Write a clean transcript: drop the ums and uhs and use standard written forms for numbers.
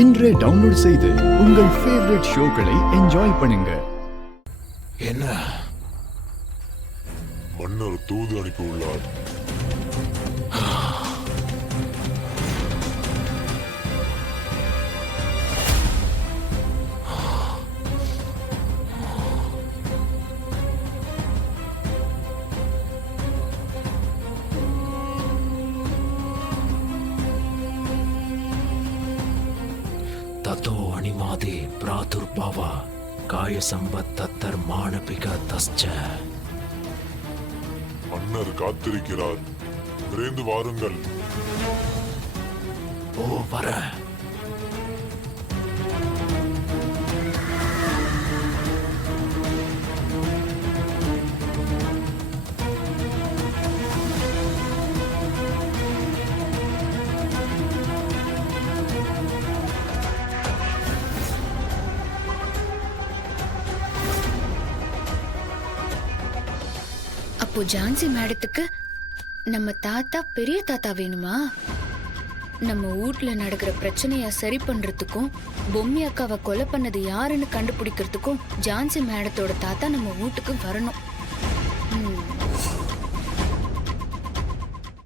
இன்றே டவுன்லோட் செய்து உங்கள் ஃபேவரட் ஷோக்களை என்ஜாய் பண்ணுங்க. என்ன மன்னர் தூது அனுப்பியுள்ளார். ततो अनिमादे प्रादुर्भाव काय संबत्तर मानपिक तश्च. மன்னர் காத்திருக்கிறார், விரைந்து வாருங்கள். ஓ வர. அப்போ ஜான்சி மேடத்துக்கு நம்ம தாத்தா பெரிய தாத்தா வேணுமா? நம்ம வீட்ல நடக்கிற பிரச்சனைய சரி பண்றதுக்கும் பொம்மி அக்காவை கொலை பண்ணது யாருன்னு கண்டுபிடிக்கிறதுக்கும் ஜான்சி மேடத்தோட தாத்தா நம்ம வீட்டுக்கு வரணும்.